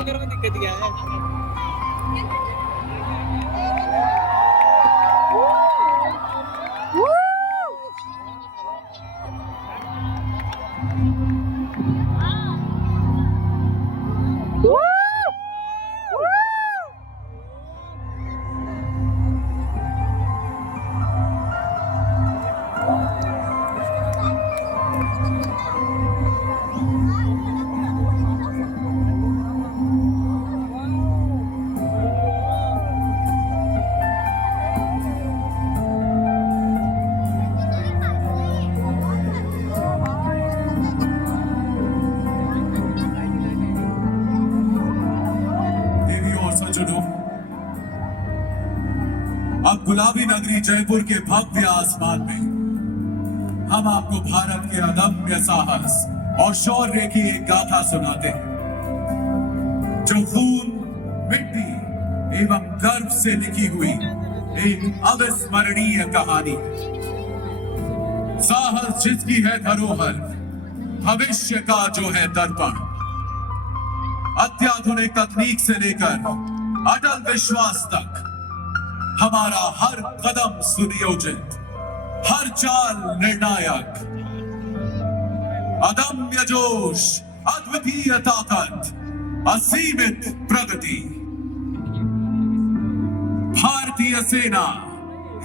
अगर में दिक्कत क्या है। अब गुलाबी नगरी जयपुर के भव्य आसमान में हम आपको भारत के अदम्य साहस और शौर्य की एक गाथा सुनाते हैं, जो खून, मिट्टी एवं गर्व से लिखी हुई एक अविस्मरणीय कहानी। साहस जिसकी है धरोहर, भविष्य का जो है दर्पण। अत्याधुनिक तकनीक से लेकर अटल विश्वास तक हमारा हर कदम सुनियोजित, हर चाल निर्णायक। अदम्य जोश, अद्वितीय ताकत, असीमित प्रगति। भारतीय सेना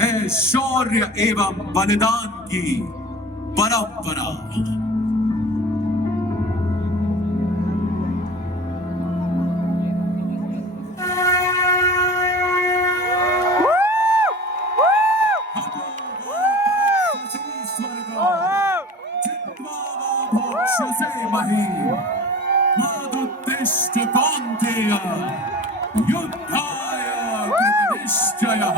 है शौर्य एवं बलिदान की परंपरा। मादुत्तिष्ठ कौन्तेय, युद्धाय कृतनिश्चयः।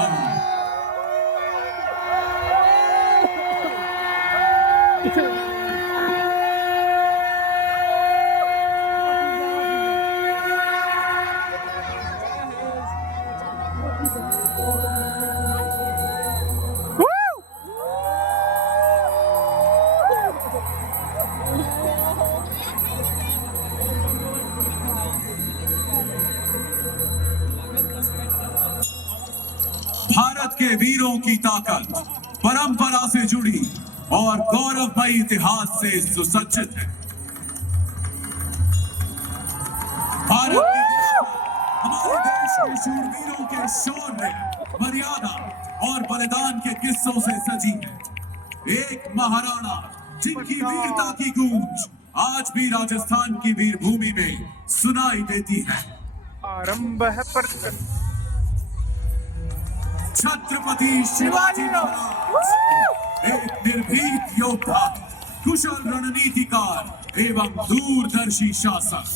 भारत के वीरों की ताकत परंपरा से जुड़ी और गौरवमयी इतिहास से सुसज्जित है। भारत की हमारे देश के शूरवीरों के शौर्य, मर्यादा और बलिदान के किस्सों से सजी है। एक महाराणा जिनकी वीरता की गूंज आज भी राजस्थान की वीरभूमि में सुनाई देती है। आरंभ है पर छत्रपति शिवाजी महाराज एक निर्भीक योद्धा, कुशल रणनीतिकार एवं दूरदर्शी शासक,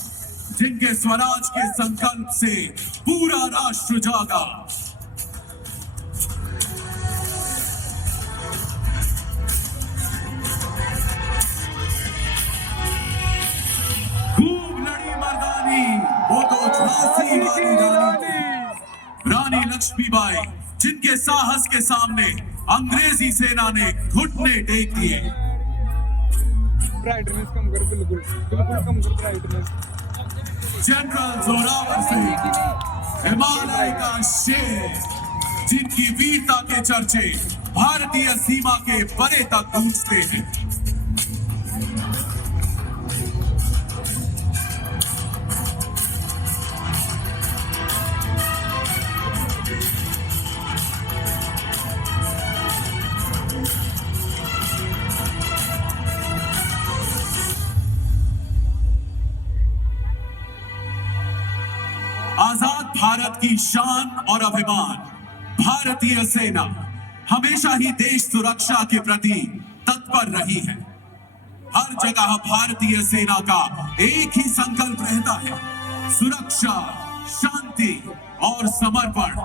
जिनके स्वराज के संकल्प से पूरा राष्ट्र जागा। खूब लड़ी मर्दानी वो तो झांसी वाली रानी लक्ष्मीबाई, जिनके साहस के सामने अंग्रेजी सेना ने घुटने टेक दिए। ब्राइटनेस कम कर, बिल्कुल बिल्कुल कम कर ब्राइटनेस। जनरल जोरावर सिंह, हिमालय का शेर, जिनकी वीरता के चर्चे भारतीय सीमा के परे तक गूंजते हैं। आजाद भारत की शान और अभिमान भारतीय सेना हमेशा ही देश सुरक्षा के प्रति तत्पर रही है। हर जगह भारतीय सेना का एक ही संकल्प रहता है, सुरक्षा, शांति और समर्पण।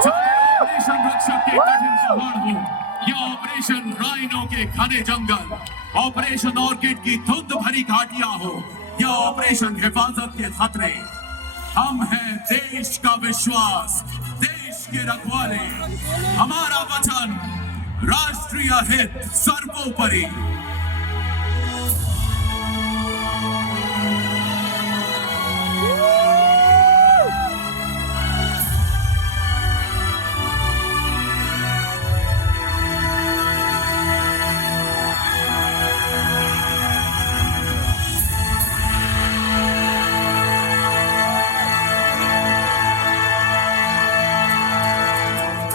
चाहे ऑपरेशन रक्षक के कठिन पहाड़ हो या ऑपरेशन राइनो के घने जंगल, ऑपरेशन ऑर्किड की धुंध भरी घाटियां हो या ऑपरेशन हिफाजत के खतरे, हम हैं देश का विश्वास, देश के रखवाले। हमारा वचन, राष्ट्रीय हित सर्वोपरि।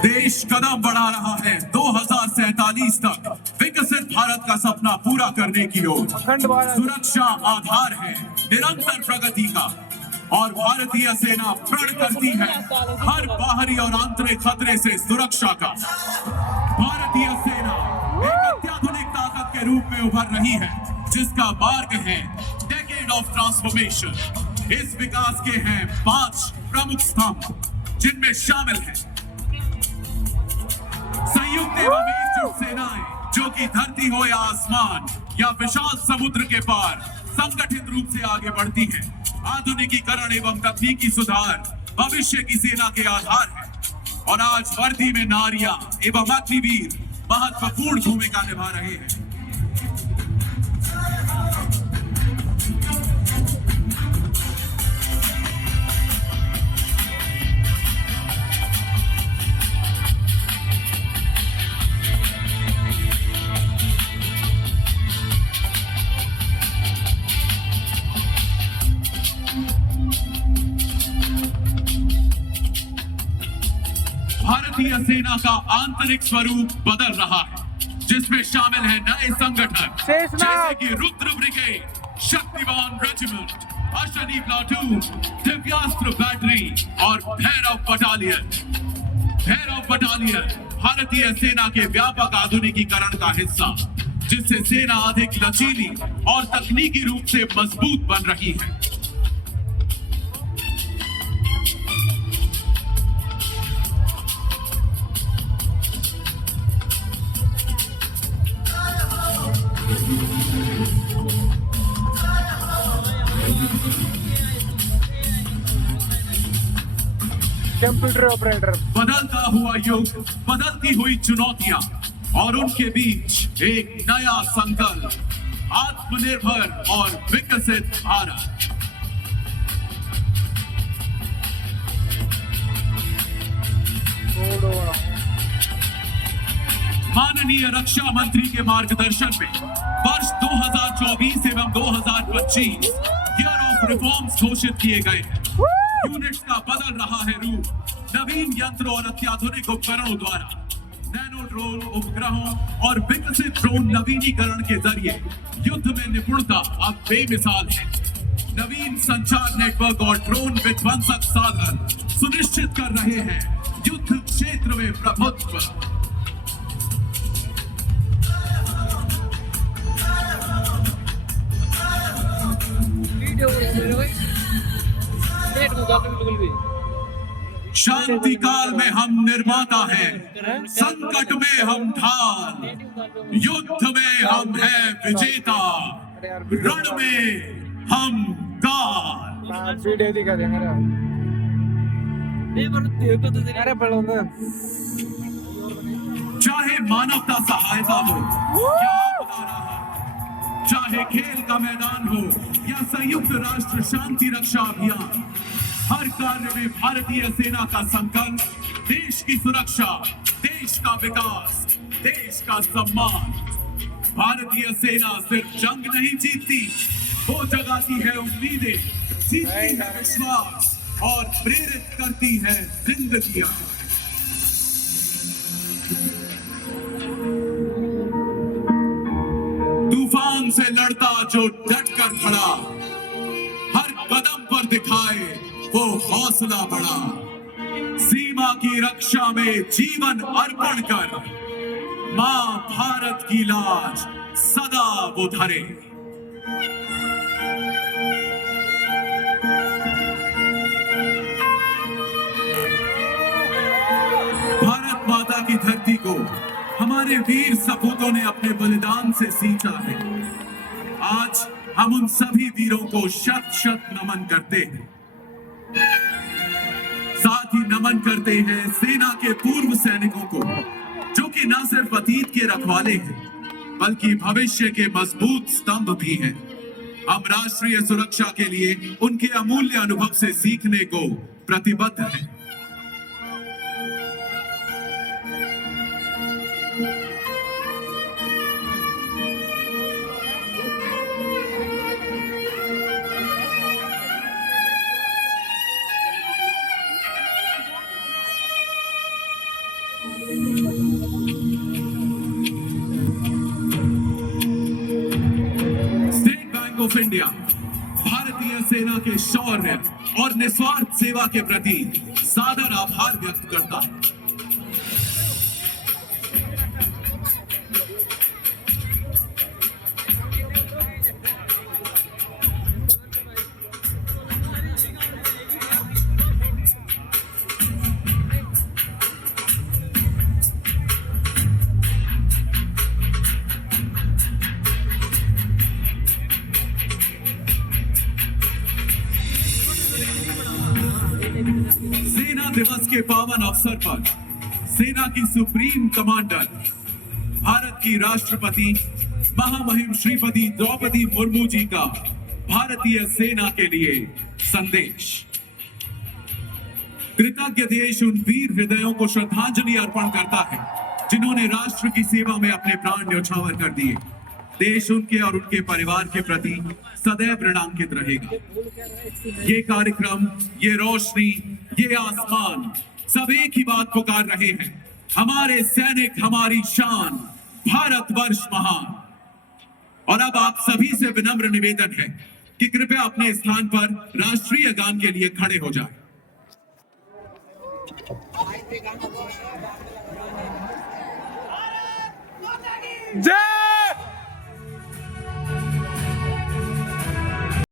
देश कदम बढ़ा रहा है 2047 तक विकसित भारत का सपना पूरा करने की ओर। अखंड भारत। सुरक्षा आधार है निरंतर प्रगति का और भारतीय सेना प्रण करती है हर बाहरी और आंतरिक खतरे से सुरक्षा का। भारतीय सेना एक अत्याधुनिक ताकत के रूप में उभर रही है जिसका मार्ग है डेकेड ऑफ ट्रांसफॉर्मेशन। इस विकास के हैं 5 प्रमुख स्तंभ जिनमें शामिल है संयुक्त एवं एकजुट सेनाएं जो कि धरती हो या आसमान या विशाल समुद्र के पार संगठित रूप से आगे बढ़ती हैं। आधुनिकीकरण एवं तकनीकी सुधार भविष्य की सेना के आधार है और आज वर्दी में नारियां एवं अग्निवीर महत्वपूर्ण भूमिका निभा रहे हैं। भारतीय सेना का आंतरिक स्वरूप बदल रहा है जिसमें शामिल है नए संगठन जैसे कि Rudra brigade, Shaktivan regiment, Ashwani platoon, Divyastra battery और भैरव बटालियन। भैरव बटालियन भारतीय सेना के व्यापक आधुनिकीकरण का हिस्सा जिससे सेना अधिक लचीली और तकनीकी रूप से मजबूत बन रही है। Computer operator. बदलता हुआ युग, बदलती हुई चुनौतियां और उनके बीच एक नया संकल्प, आत्मनिर्भर और विकसित भारत। माननीय रक्षा मंत्री के मार्गदर्शन में वर्ष 2024 एवं 2025 ईयर ऑफ रिफॉर्म्स घोषित किए गए हैं। यूनिट्स का बदल रहा है रूप। नवीन यंत्रों और अत्याधुनिक उपकरणों द्वारा नैनो ड्रोन उपग्रहों और विकसित ड्रोन नवीनीकरण के जरिए युद्ध में निपुणता अब बेमिसाल है। नवीन संचार नेटवर्क और ड्रोन विध्वंसक साधन सुनिश्चित कर रहे हैं युद्ध क्षेत्र में प्रभुत्व। शांति काल में हम निर्माता हैं, संकट में हम ढाल, युद्ध में हम हैं विजेता, रण में हम काल। वीडियो दिखा देंगे चाहे मानवता सहायता हो या आपदा राहत, चाहे खेल का मैदान हो या संयुक्त राष्ट्र शांति रक्षा अभियान, हर कार्य में भारतीय सेना का संकल्प देश की सुरक्षा, देश का विकास, देश का सम्मान। भारतीय सेना सिर्फ जंग नहीं जीतती, वो जगाती है उम्मीदें, सीखती है विश्वास और प्रेरित करती है जिंदगियां। तूफान से लड़ता जो डट कर खड़ा, हर कदम पर दिखाए वो हौसला बढ़ा। सीमा की रक्षा में जीवन अर्पण कर मां भारत की लाज सदा वो धरे। भारत माता की धरती को हमारे वीर सपूतों ने अपने बलिदान से सींचा है। आज हम उन सभी वीरों को शत शत नमन करते हैं। साथ ही नमन करते हैं सेना के पूर्व सैनिकों को जो कि न सिर्फ अतीत के रखवाले हैं बल्कि भविष्य के मजबूत स्तंभ भी हैं। हम राष्ट्रीय सुरक्षा के लिए उनके अमूल्य अनुभव से सीखने को प्रतिबद्ध हैं। इंडिया भारतीय सेना के शौर्य और निस्वार्थ सेवा के प्रति सादर आभार व्यक्त करता है। सेना दिवस के पावन अवसर पर सेना की सुप्रीम कमांडर भारत की राष्ट्रपति महामहिम श्रीमती द्रौपदी मुर्मू जी का भारतीय सेना के लिए संदेश। कृतज्ञ देश उन वीर हृदयों को श्रद्धांजलि अर्पण करता है जिन्होंने राष्ट्र की सेवा में अपने प्राण न्यौछावर कर दिए। देश उनके और उनके परिवार के प्रति सदैव ऋणांकित रहेगा। ये कार्यक्रम, ये रोशनी, ये आसमान सब एक ही बात पुकार रहे हैं, हमारे सैनिक, हमारी शान, भारतवर्ष महान। और अब आप सभी से विनम्र निवेदन है कि कृपया अपने स्थान पर राष्ट्रीय गान के लिए खड़े हो जाएं। जय